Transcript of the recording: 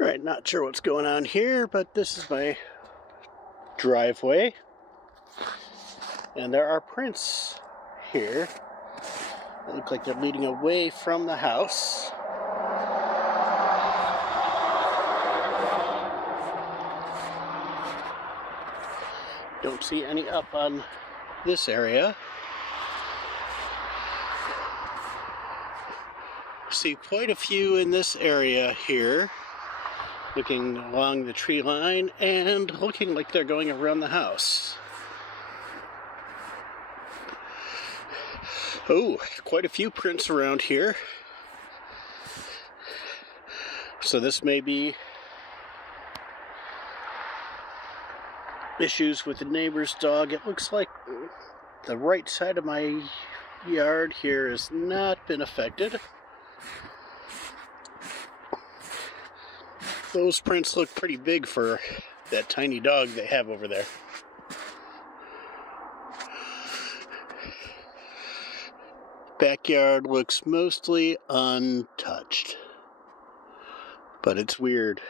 Alright, not sure what's going on here, but this is my driveway. And there are prints here that look like they're leading away from the house. Don't see any up on this area. See quite a few in this area here, looking along the tree line and looking like they're going around the house. Oh, quite a few prints around here. So this may be issues with the neighbor's dog. It looks like the right side of my yard here has not been affected. Those prints look pretty big for that tiny dog they have over there. Backyard looks mostly untouched, but it's weird.